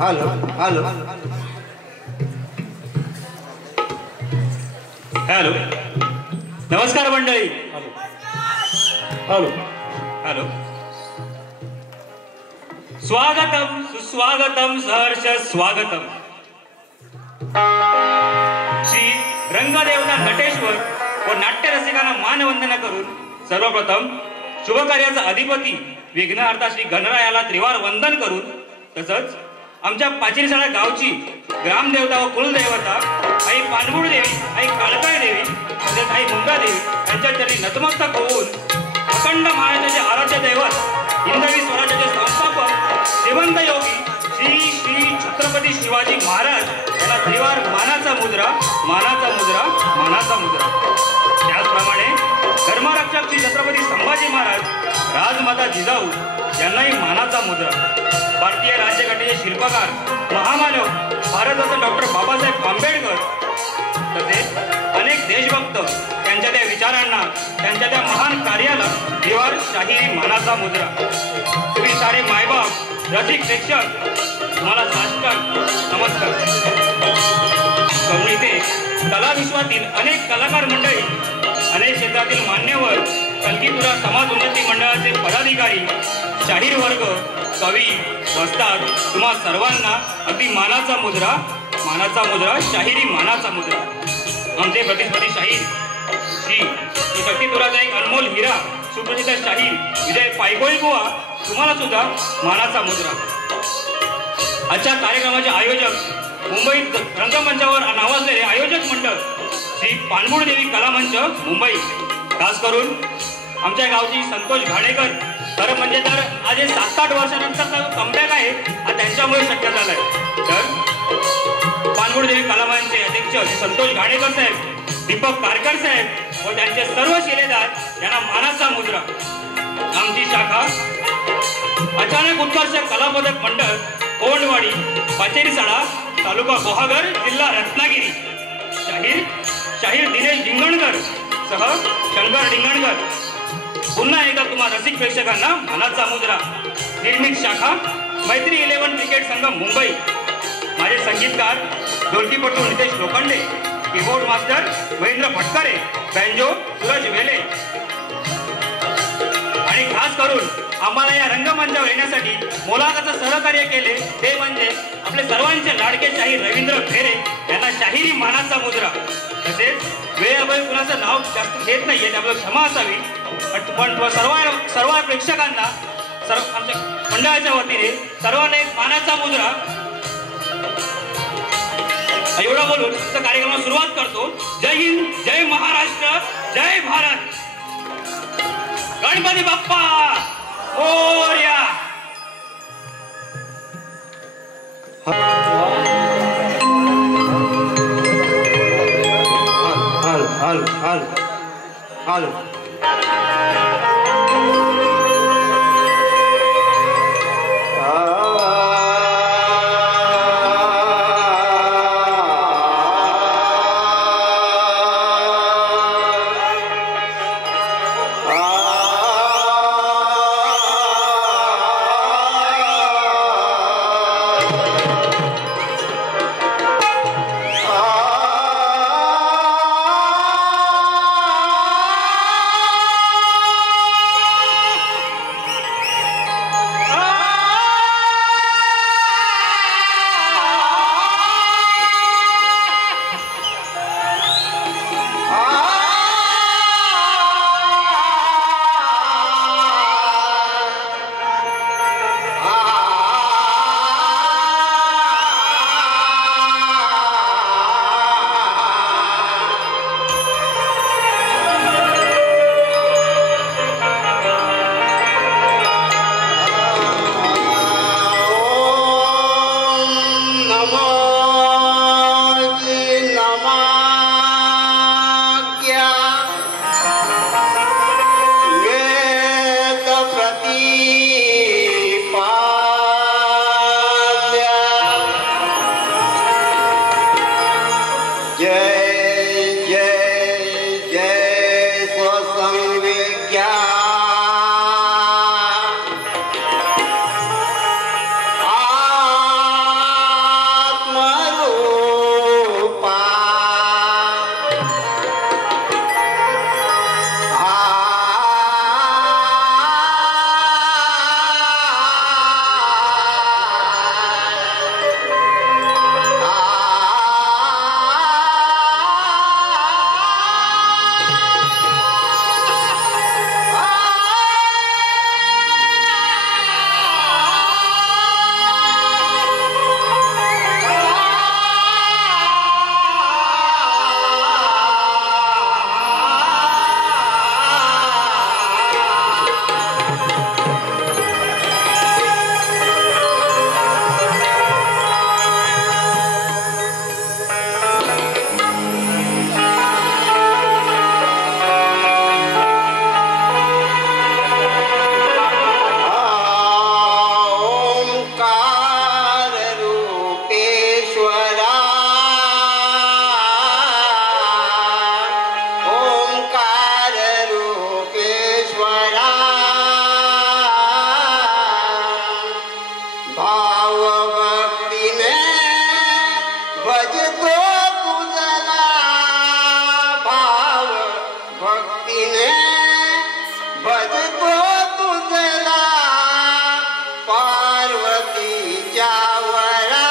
Hello hello hello नमस्कार मंडळी. Hello hello स्वागतम सुस्वागतम सहर्ष स्वागतम. श्री रंगदेवता नटेश्वर व नाट्य रसिकांना मानवंदना करून सर्वप्रथम शुभकार्याचा अधिपती विघ्नहर्ता श्री गणरायाला त्रिवार वंदन करून तसंच आमच्या पाचिरीसाळा गावची ग्रामदेवता व कुलदेवता आई पानगुळ देवी, आई काळकाई देवी तसेच आई मुंगा देवी यांच्या चरणी नतमस्तक होऊन अखंड महाराष्ट्राचे आराध्य दैवत हिंदवी स्वराज्याचे संस्थापक श्रीमंत योगी श्री श्री छत्रपती शिवाजी महाराज यांना त्रिवार मानाचा मुद्रा मानाचा मुद्रा मानाचा मुद्रा. त्याचप्रमाणे धर्मरक्षक श्री छत्रपती संभाजी महाराज राजमाता जिजाऊ यांनाही मानाचा मुद्रा. भारतीय राज्यघटनेचे शिल्पकार महामानव भारतरत्न डॉक्टर बाबासाहेब आंबेडकर तसेच अनेक देशभक्त त्यांच्या त्या विचारांना त्यांच्या त्या महान कार्याला त्रिवार शाही मानाचा मुद्रा. तुम्ही सारे मायबाप रसिक प्रेक्षक तुम्हाला साष्टांग नमस्कार. कवळीते कला विश्वातील अनेक कलाकार मंडळी, अनेक क्षेत्रातील मान्यवर, कलगीतुरा समाज उन्नती मंडळाचे पदाधिकारी, शाहीर वर्ग, कवी, वस्ताद तुम्हा सर्वांना अगदी मानाचा मुद्रा शाहिरी मानाचा मुद्रा. आमचे प्रतिस्पर्धी शाहीर श्री कलगीतुराचा एक अनमोल हिरा सुप्रसिद्ध शाहीर विजय पायगोळी बुवा तुम्हाला सुद्धा मानाचा मुद्रा. आजच्या कार्यक्रमाचे आयोजक मुंबईत रंगमंचावर नावाजलेले आयोजक मंडळ श्री पानगुळ देवी कलामंच मुंबई. खास करून आमच्या गावची संतोष घाणेकर खरं म्हणजे तर आज 7-8 वर्षानंतरचा कमबॅक आहे हा त्यांच्यामुळे शक्य झालाय. तर पानगुळ देवी कलामंचचे अध्यक्ष संतोष घाणेकर साहेब, दीपक कारकर साहेब व त्यांचे सर्व शिलेदार यांना मानाचा मुद्रा. आमची शाखा अचानक उत्कर्ष कलापदक मंडळ कोंडवाडी पाचेरीसाळा तालुका गुहागर जिल्हा रत्नागिरी. शाहीर दिनेश डिंगणकर सह शंकर डिंगणकर पुन्हा एकदा तुम्हा रसिक प्रेक्षकांना मानाचा मुद्रा. निर्मित शाखा मैत्री 11 क्रिकेट संघ मुंबई. माझे संगीतकार ढोलकीपटू Nitesh Lokhande, keyboard master Mahendra Bhatkare, banjo Suraj Vele आणि खास करून आम्हाला या रंगमंचावर येण्यासाठी मोलाचं सहकार्य केले ते म्हणजे आपले सर्वांचे लाडके शाहीर रवींद्र फेरे यांना शाहिरी मानाचा मुद्रा. तसेच वेळेअभावी कुणाचं नाव जास्त घेत नाहीये त्यामुळे क्षमा असावी, पण सर्व प्रेक्षकांना आमच्या मंडळाच्या वतीने सर्वांना एक मानाचा मुद्रा एवढा बोलून कार्यक्रमाला सुरुवात करतो. जय हिंद, जय महाराष्ट्र, जय भारत. गणपती बाप्पा मोरया. हॅलो भजतो तुझला भाव भक्तीने भजतो तुझला पार्वतीच्या वरा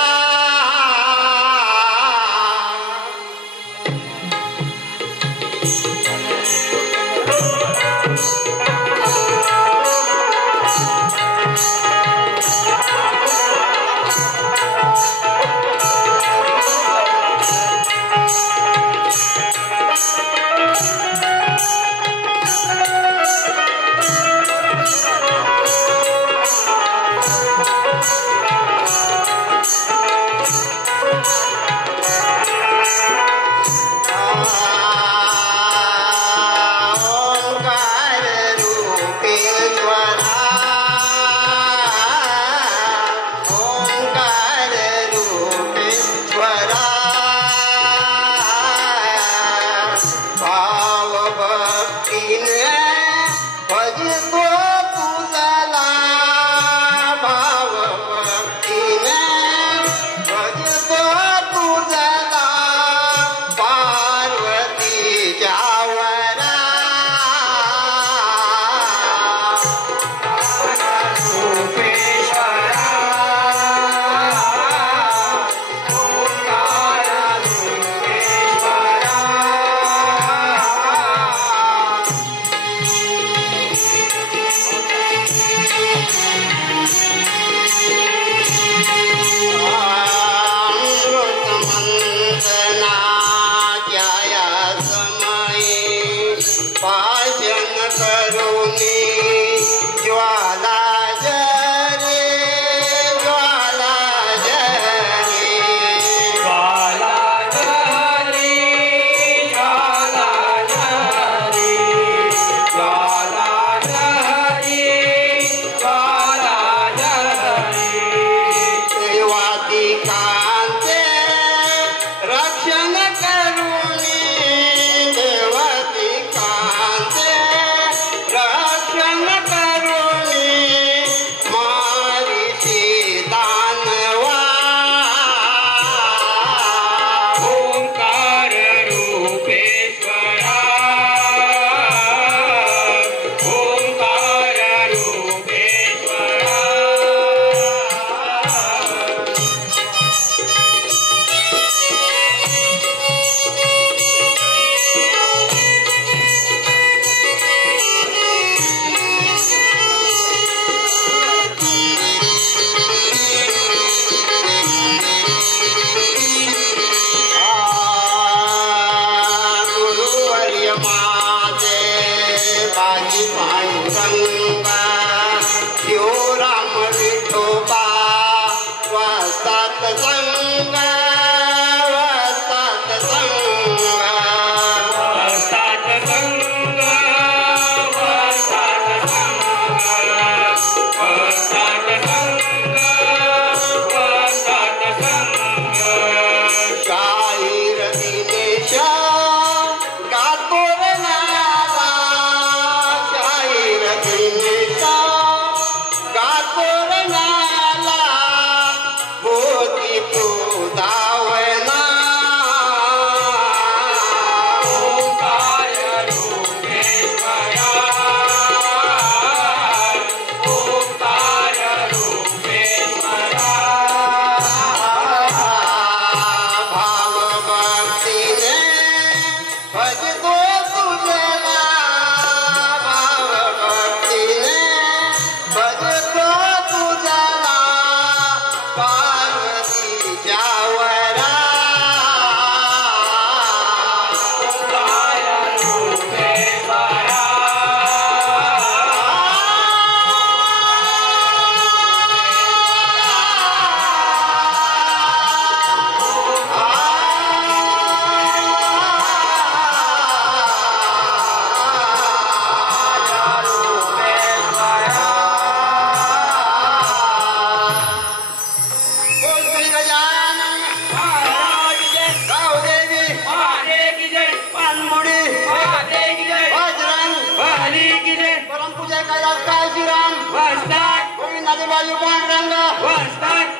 वायू पांडुरंग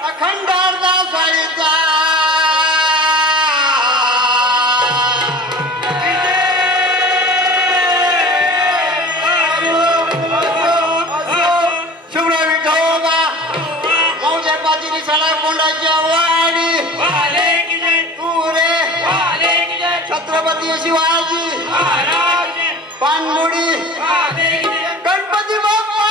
अखंड अर्धा साडीचा छत्रपती शिवाजी पाणबुडी गणपती बाप्पा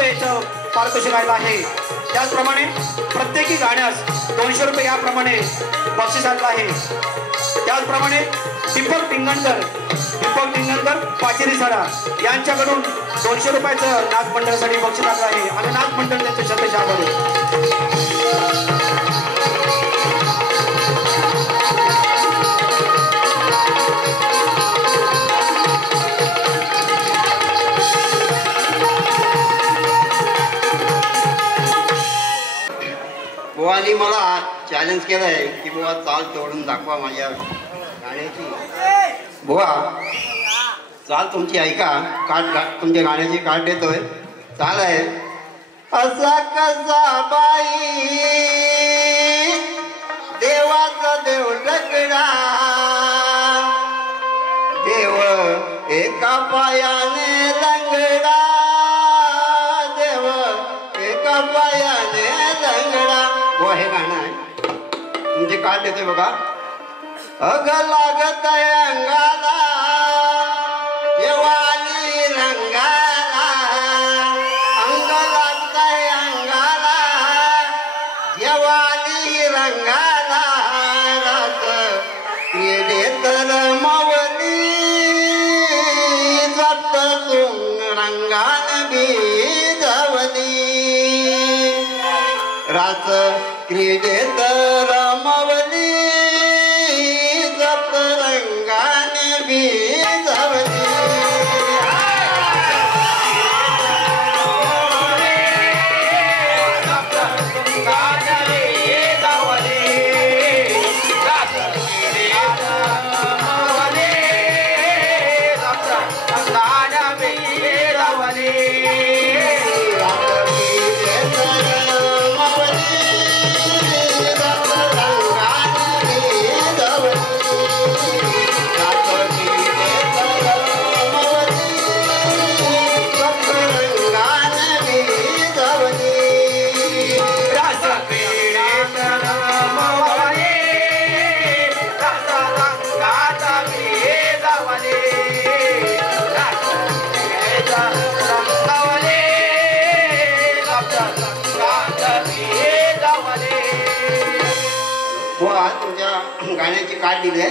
रुपयाचं पारितोषिक आलेलं आहे. त्याचप्रमाणे प्रत्येकी गाण्यास 200 रुपये याप्रमाणे बक्षीस आलेलं आहे. त्याचप्रमाणे दीपक टिंगणकर पाचेरी साडा यांच्याकडून 200 रुपयाचं नाथ मंडळासाठी बक्षीस आलेलं आहे आणि नाथ मंडळ त्यांचे शतश आभार. बुवानी मला चॅलेंज केलंय की बुवा चाल तोडून दाखवा माझ्या गाण्याची. बुवा चाल तुमची ऐका, तुमच्या गाण्याची कार्ड देतोय. चाल आहे असा कसा बाई देवाचा देव डगडा, देव एका पायाने लंगडा, देव एका पायाने लंगडा. बुवा हे गाणं आहे, तुमचे कार्ड देतोय बघा. अग लागत अंगाला देवानी रंगाला, अंग लागतय अंगाला देवानी रंगाला, रात क्रीडेत रमवली जप रंगान भिजवली, रात क्रीडेत रमवली जप रंगाने भिजवली. तुमच्या गाण्याची कार्ड दिले,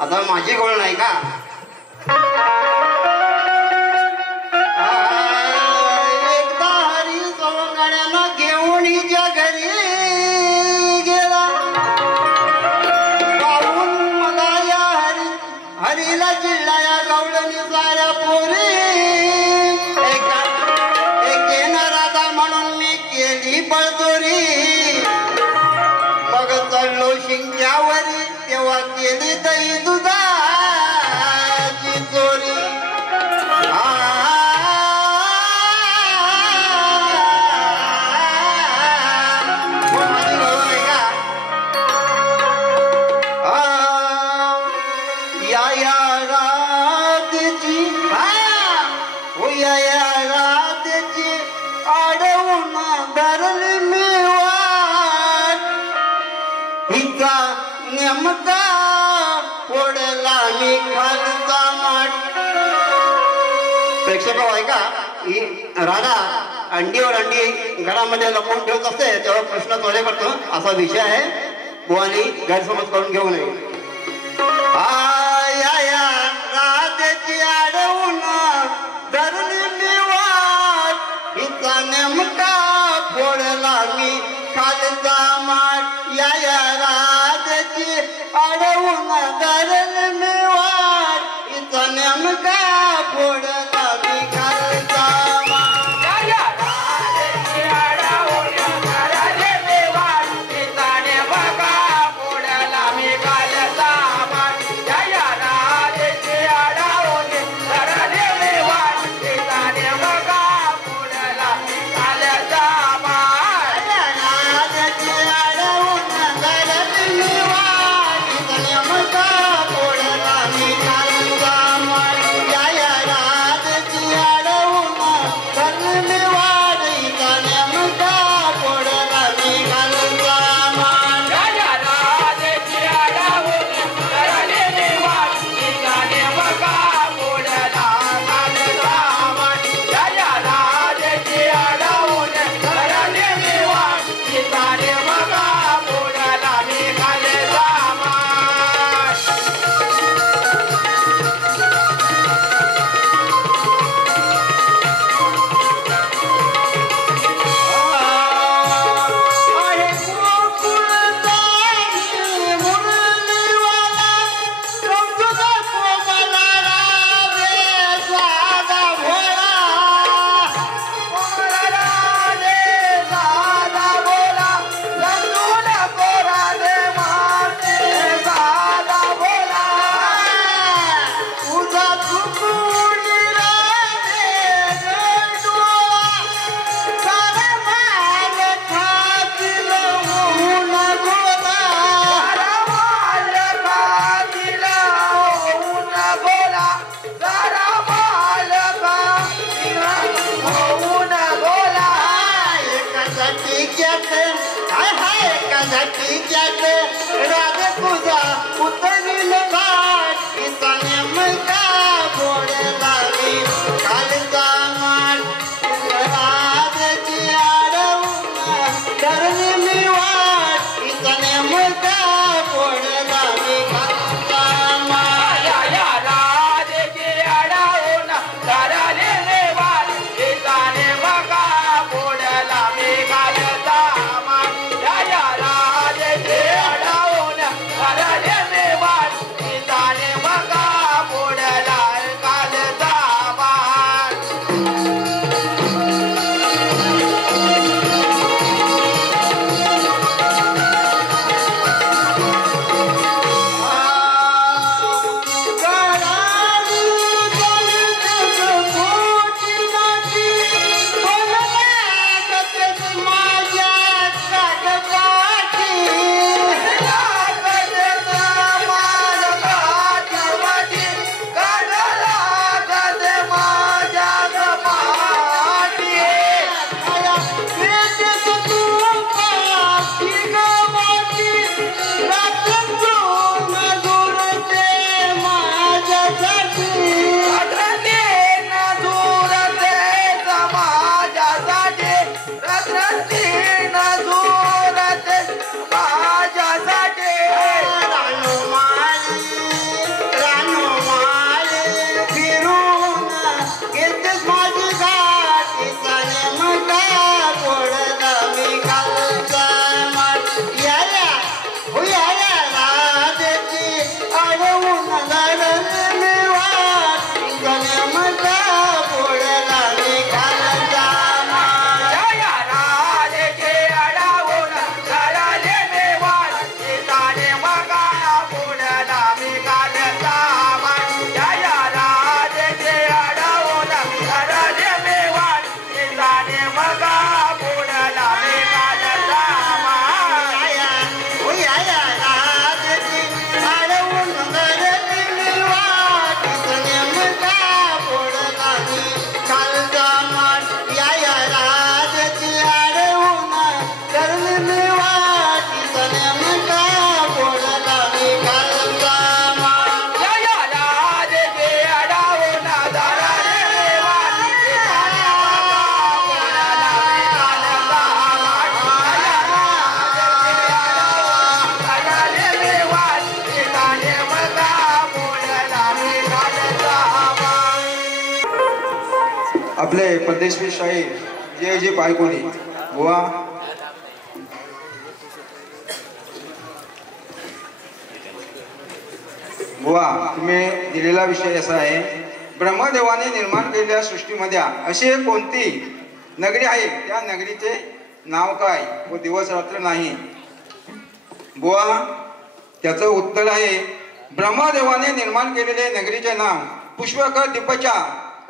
आता माझी गोळ नाही का. एकदा हरी सोंगाड्यानं घेऊन हिच्या घरी गेला, पाहून मला या हरीला चिडला या गवळणी साऱ्या पोरी. एकेनं राधा म्हणून मी केली बळजोरी, मग चढलो शिंक्यावरी तेव्हा केली दही दुधाची चोरी. या राधेची राधेची आडवून धरली मी वाट, हिचा नेमका फोडला मी खालचा माठ. प्रेक्षक आहे का, ही राधा अंडीवर अंडी घरामध्ये लपवून ठेवत असते, तेव्हा प्रश्न तोडे करतो असा विषय आहे. बुवानी गैरसमज करून घेऊ नये. या राधेची आडवून धरली मी वाट, हिचा नेमका फोडला मी खालचा माठ. या राधेची आडवून धरली मी वाट, हिचा नेमका फोडला मी खालचा माठ. या राधेची आडवून धरली मी वाट, हिचा नेमका फोडला मी खालचा माठ. या राधेची आडवून धरली मी वाट, हिचा नेमका फोडला मी खालचा माठ. राधेची आडवून धरली मी वाट, हिचा नेमका फोडला आपले प्रदेश शाही जे पायकोनी बुवा तुम्ही दिलेला विषय असा आहे, ब्रह्मदेवाने निर्माण केलेल्या सृष्टीमध्ये अशी कोणती नगरी आहे, त्या नगरीचे नाव काय व दिवस रात्र नाही? बुवा त्याचं उत्तर आहे, ब्रह्मदेवाने निर्माण केलेले नगरीचे नाव पुष्पक दीपच्या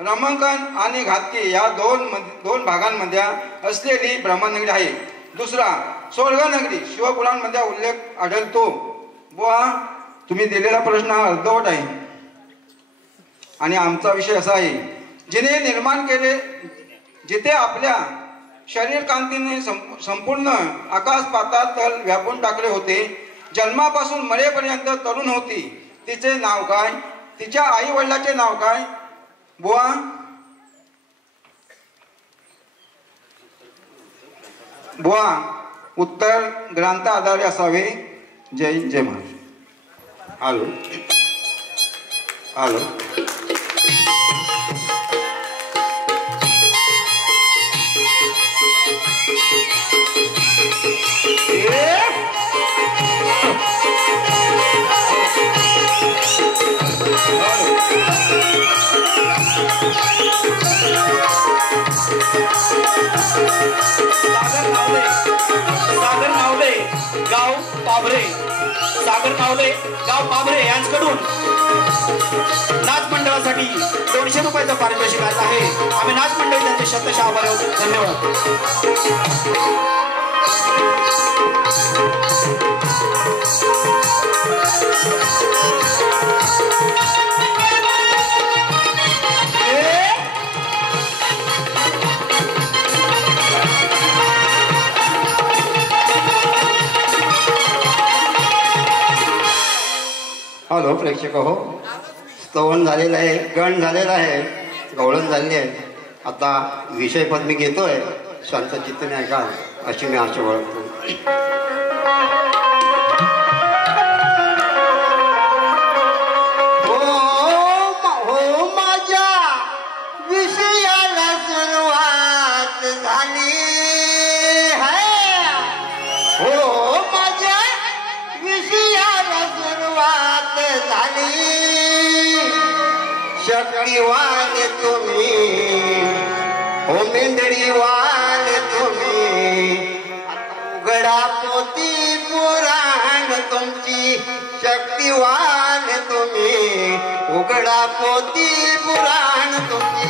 रमांकन आणि घातकी या दोन भागांमध्ये असलेली ब्रह्मनगरी आहे. दुसरा स्वर्ग नगरी शिवपुराणमध्ये उल्लेख आढळतो. बुवा तुम्ही दिलेला प्रश्न हा अर्धवट आहे आणि आमचा विषय असा आहे, जिने निर्माण केले, जिथे आपल्या शरीर कांतीने संपूर्ण आकाश पाताळ तल व्यापून टाकले होते, जन्मापासून मरेपर्यंत तरुण होती, तिचे नाव काय? तिच्या आई वडिलाचे नाव काय? बुवा उत्तर ग्रंथ आधारे असावे. जय जय महाराज. आलो सागर नावले गाव पाभरे यांच्याकडून नाच मंडळासाठी 200 रुपयाचं पारितोषिक आलं आहे. आम्ही नाच मंडळी त्यांचे शतशः आभार आहोत. धन्यवाद. हॅलो प्रेक्षक हो, स्तवन झालेलं आहे, गण झालेला आहे, गवळण झालेली आहे. आता विषय पद मी घेतोय, शांत चित्ताने ऐका अशी मी आशा बाळगतो. हो माझ्या विषयाला सुरुवात झाली है, हो माझ्या विषयाला सुरुवात झाली. शक्तिवान तुम्ही, हो मेंढळीवान तुम्ही, उघडा पोती पुराण तुमची. शक्तिवान तुम्ही, उघडा पोती पुराण तुमची.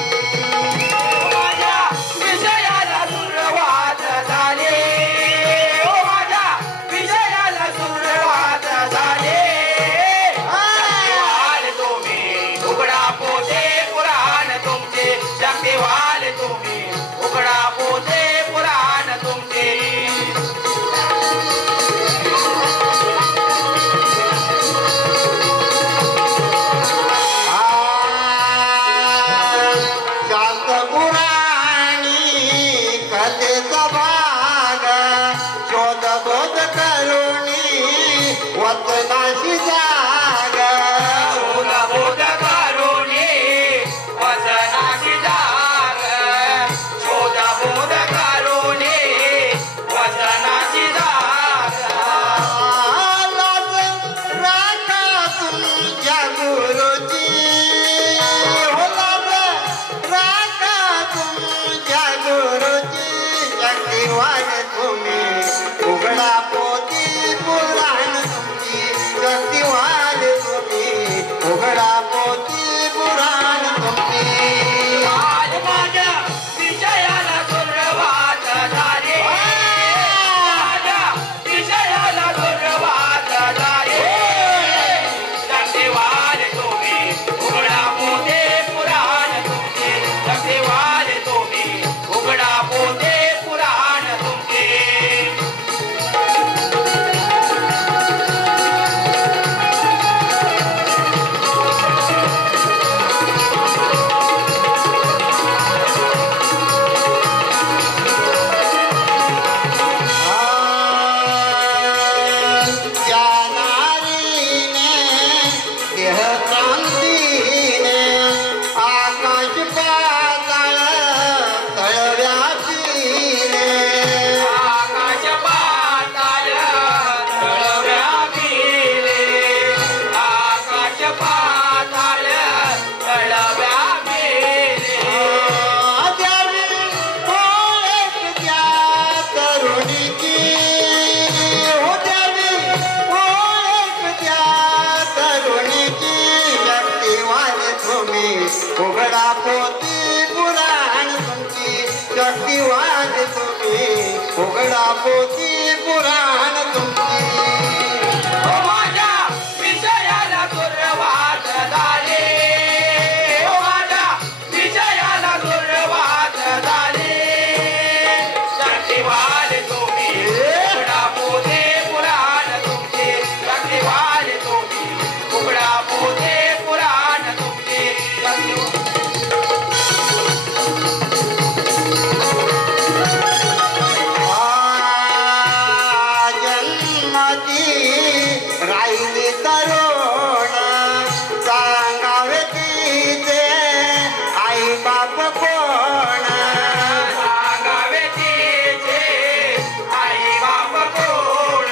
उघडा पोती पुराण तुमची शक्तिवान तुम्ही उघडा पोती पुराण तुमची माझ्या विजयाला दुर्वात झाले माझ्या विजयाला दुर्वात झाले शक्तिवान तुम्ही उघडा पोते पुराण तुमचे शक्तिवान तुम्ही उघडा पोते पुराण तुमचे राहिली तरुण सांगावे तिचे आई बाप कोण सांगावे तिचे आई बाप कोण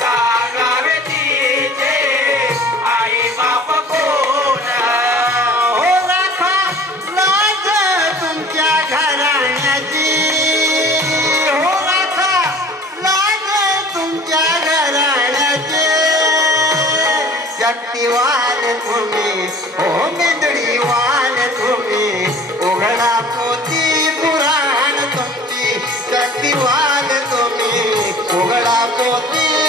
सांगावे तिचे आई बाप कोण हो राखा लाज तुमच्या घराण्याची हो राखा लाज तुमच्या घराण्याची शक्तिवान तुम्ही हो मेंदडीवान तुम्ही उघडा पोती पुराण तुमची शक्तिवान तुम्ही उघडा पोती